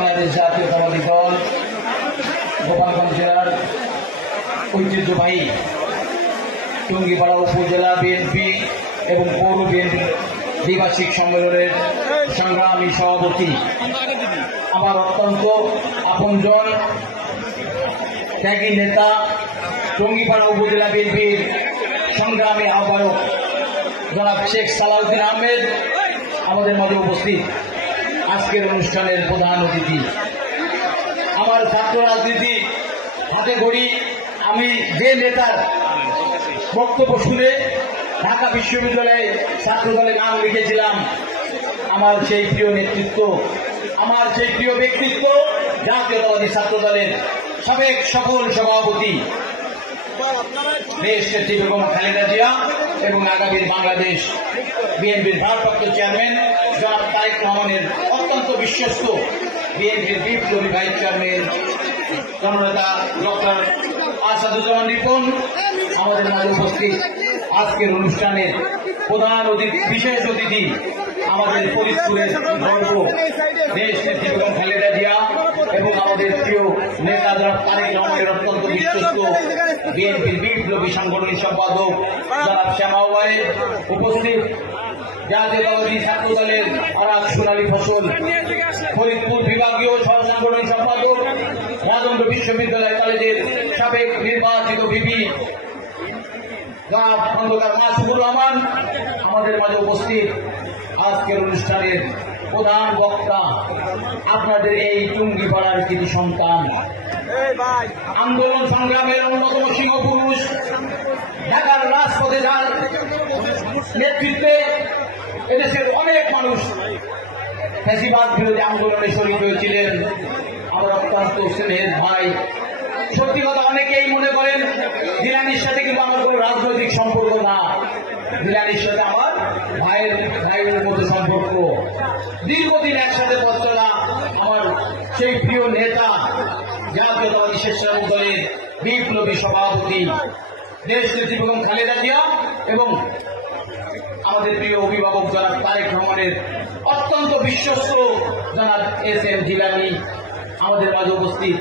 বাংলাদেশ জাতীয়তাবাদী দল, গোপালগঞ্জ জেলার ঐতিহ্যবাহী টুঙ্গিপাড়া উপজেলা বিএনপি এবং পৌর বিএনপি দ্বিবার্ষিক সম্মেলনের সংগ্রামী সভাপতি। আমার অত্যন্ত আপনজন, ত্যাগী নেতা, টঙ্গিপাড়া উপজেলা বিএনপির সংগ্রামী আহ্বায়ক জনাব শেখ সালাউদ্দিন আহমেদ আমাদের মাঝে উপস্থিত। আজকের অনুষ্ঠানের প্রধান অতিথি। আমার ছাত্র রাজনীতি হাতে ঘড়ি আমি যে নেতার বক্তব্য শুনে ঢাকা বিশ্ববিদ্যালয়ে ছাত্র দলে নাম লিখেছিলাম, আমার সেই প্রিয় নেতৃত্ব, আমার সেই প্রিয় ব্যক্তিত্ব, জাতীয়তাবাদী ছাত্র দলের সাবেক সফল সভাপতি। দেশ বেগম খালেদা জিয়া এবং আগামীর বাংলাদেশ বিএনপির ভারপ্রাপ্ত চেয়ারম্যান জনাব তারেক রহমানের অত্যন্ত বিশ্বস্ত বিএনপির বিপ্লবী ভাইস চেয়ারম্যান জননেতা ডক্টর আসাদুজ্জামান রিপন, আমাদের মাঝে উপস্থিত আজকের অনুষ্ঠানের প্রধান অতিথি, বিশেষ অতিথি আমাদের ফরিদপুরের গর্ব দেশ নেত্রী খালেদা জিয়া এবং আমাদের প্রিয় নেতা জনাব তারেক রহমানের অত্যন্ত বিশ্বস্ত বিএনপির বিপ্লবী সাংগঠনিক সম্পাদক জনাব শ্যামা ওয়াই উপস্থিত জাতীয়তাবাদী ছাত্র দলের আরাজ সোনালী ফসল ফরিদপুর বিভাগীয় সহসাংগঠনিক সম্পাদক রাজেন্দ্র বিশ্ববিদ্যালয় কলেজের সাবেক নির্বাচিত জনাব খন্দকার মাসুদুর রহমান আমাদের মাঝে উপস্থিত আজকের অনুষ্ঠানের প্রধান বক্তা আপনাদের এই টুঙ্গিপাড়ার কিছু সন্তান। আন্দোলন সংগ্রামের অন্যতম সিংহ পুরুষ ঢাকার রাজপথে যার নেতৃত্বে এদেশের অনেক মানুষ ফ্যাসিবাদ বিরোধী আন্দোলনে শরীর হয়েছিলেন আমার অত্যন্ত স্নেহের ভাই। সত্যি কথা অনেকেই মনে করেন দিলানির সাথে কিন্তু আমার কোনো রাজনৈতিক সম্পর্ক না। দিলানির সাথে আমার ভাইয়ের ভাইয়ের মধ্যে সম্পর্ক। দীর্ঘদিন একসাথে পথ চলা আমার সেই প্রিয় নেতা জাতীয়তাবাদী স্বেচ্ছাসেবক দলের বিপ্লবী সভাপতি, দেশ নেত্রী বেগম খালেদা জিয়া এবং আমাদের প্রিয় অভিভাবক যারা তারেক রহমানের অত্যন্ত বিশ্বস্ত জনাব এস এম জিলানি আমাদের মাঝে উপস্থিত।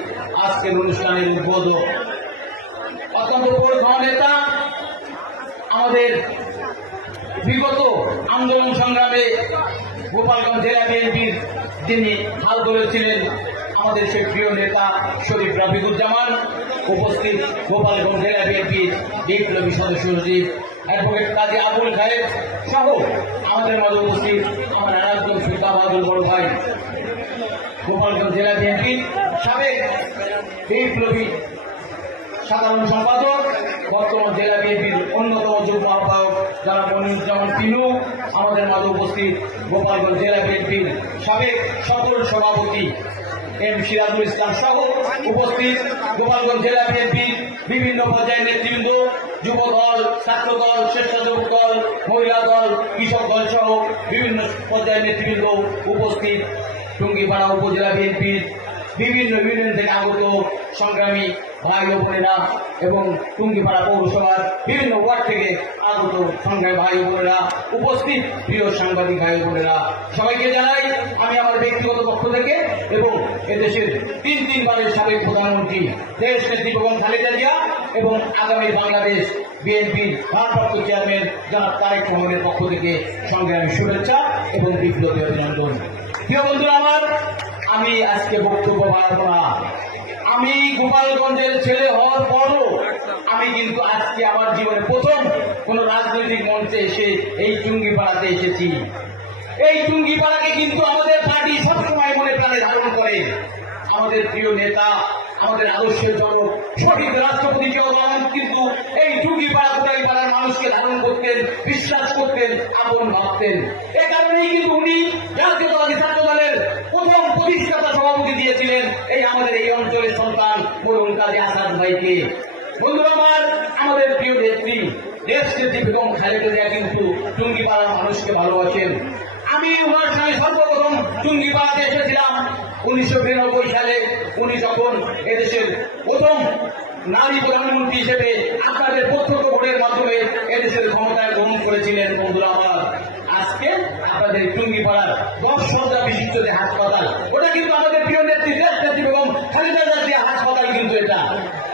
আজকের অনুষ্ঠানের উদ্বোধক অত্যন্ত বড় নেতা আমাদের বিগত আন্দোলন সংগ্রামে গোপালগঞ্জ জেলা বিএনপির তিনি হাল ধরেছিলেন। আমাদের সেই প্রিয় নেতা শরীফ রফিকুজ্জামান, উপস্থিত গোপালগঞ্জ জেলা বিএনপির বিপ্লবী সদস্য সচিব অ্যাডভোকেট কাজী আবুল খায়ের সহ আমাদের মাঝে উপস্থিত আমার আরেকজন সুলতান বাহাদুর বড় ভাই, গোপালগঞ্জ জেলা বিএনপির সাবেক বিপ্লবী সাধারণ সম্পাদক, বর্তমান জেলা বিএনপির অন্যতম যুগ্ম আহ্বায়ক যারা মনিরুজ্জামান পিনু আমাদের মাঝে উপস্থিত গোপালগঞ্জ জেলা বিএনপির সাবেক সকল সভাপতি এম সিরাজুল ইসলাম সহ উপস্থিত গোপালগঞ্জ জেলা বিএনপির বিভিন্ন পর্যায়ের নেতৃবৃন্দ যুব দল ছাত্র দল স্বেচ্ছাসেবক দল, মহিলা দল, কৃষক দল সহ বিভিন্ন পর্যায়ের নেতৃবৃন্দ উপস্থিত। টুঙ্গিপাড়া উপজেলা বিএনপির বিভিন্ন ইউনিয়ন থেকে আগত সংগ্রামী ভাই ও বোনেরা এবং টুঙ্গিপাড়া পৌরসভার বিভিন্ন ওয়ার্ড থেকে আগত সংগ্রামী ভাই ও বোনেরা উপস্থিত। প্রিয় সাংবাদিক ভাই ও বোনেরা, সবাইকে জানাই আমি আমার ব্যক্তিগত পক্ষ থেকে এবং এদেশের তিন তিনবারের সাবেক প্রধানমন্ত্রী দেশ নেত্রী বেগম খালেদা জিয়া এবং আগামী বাংলাদেশ বিএনপির ভারপ্রাপ্ত চেয়ারম্যান জনাব তারেক রহমানের পক্ষ থেকে সংগ্রামী শুভেচ্ছা এবং বিপ্লবী অভিনন্দন। প্রিয় বন্ধুরা আমার, আমি আজকে বক্তব্য বাড়াবো না। আমি গোপালগঞ্জের ছেলে হওয়ার পরও আমি কিন্তু আজকে আমার জীবনে প্রথম কোন রাজনৈতিক মঞ্চে এসে এই টুঙ্গিপাড়াতে এসেছি। এই টুঙ্গিপাড়াকে কিন্তু আমাদের পার্টি সবসময় মনে প্রিয় নেতা, আমাদের আদর্শের জনক, শহীদ রাষ্ট্রপতি জিয়াউর রহমান কিন্তু এই টুঙ্গিপাড়া কোটাই পাড়ার মানুষকে ধারণ করতেন, বিশ্বাস করতেন, আপন ভাবতেন। এ কারণেই কিন্তু উনি জাতীয়তাবাদী ছাত্র দলের প্রথম প্রতিষ্ঠাতা সভাপতি দিয়েছিলেন। এই আমাদের এই অঞ্চলের সন্তান মরুন কাজী আসাদ ভাইকে। বন্ধুরা আমার, আমাদের প্রিয় নেত্রী দেশ নেত্রী বেগম খালেদা জিয়া কিন্তু টুঙ্গিপাড়ার মানুষকে ভালোবাসেন। আমি ওনার সঙ্গে সর্বপ্রথম টুঙ্গিপাড়াতে এসেছিলাম। উনিশশো বিরানব্বই সালে উনি যখন এদেশের প্রথম নারী প্রধানমন্ত্রী হিসেবে আপনাদের প্রত্যক্ষ ভোটের মাধ্যমে এদেশের ক্ষমতায় গ্রহণ করেছিলেন, বন্ধুরা আমার, আজকে আপনাদের টুঙ্গিপাড়ার দশ সজ্জা বিশিষ্ট যে হাসপাতাল, ওটা কিন্তু আমাদের প্রিয় নেত্রী দেশনেত্রী এবং খালিদা জাতীয় হাসপাতাল কিন্তু এটা।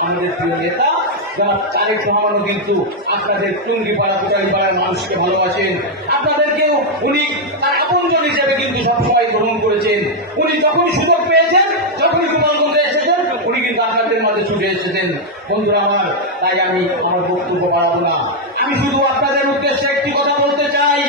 আমাদের প্রিয় নেতা, যারা তারেক রহমানও কিন্তু আপনাদের টুঙ্গিপাড়া, কোটালিপাড়ার মানুষকে ভালোবাসেন। আপনাদের আপনাদেরকেও উনি তার আপনজন হিসেবে কিন্তু সবসময় গ্রহণ করেছেন। উনি যখনই সুযোগ পেয়েছেন, যখনই গোপালগঞ্জে এসেছেন, উনি কিন্তু আপনাদের মাঝে ছুটে এসেছেন। বন্ধুরা আমার, তাই আমি আমার বক্তব্য বাড়াবো না। আমি শুধু আপনাদের উদ্দেশ্যে একটি কথা বলতে চাই।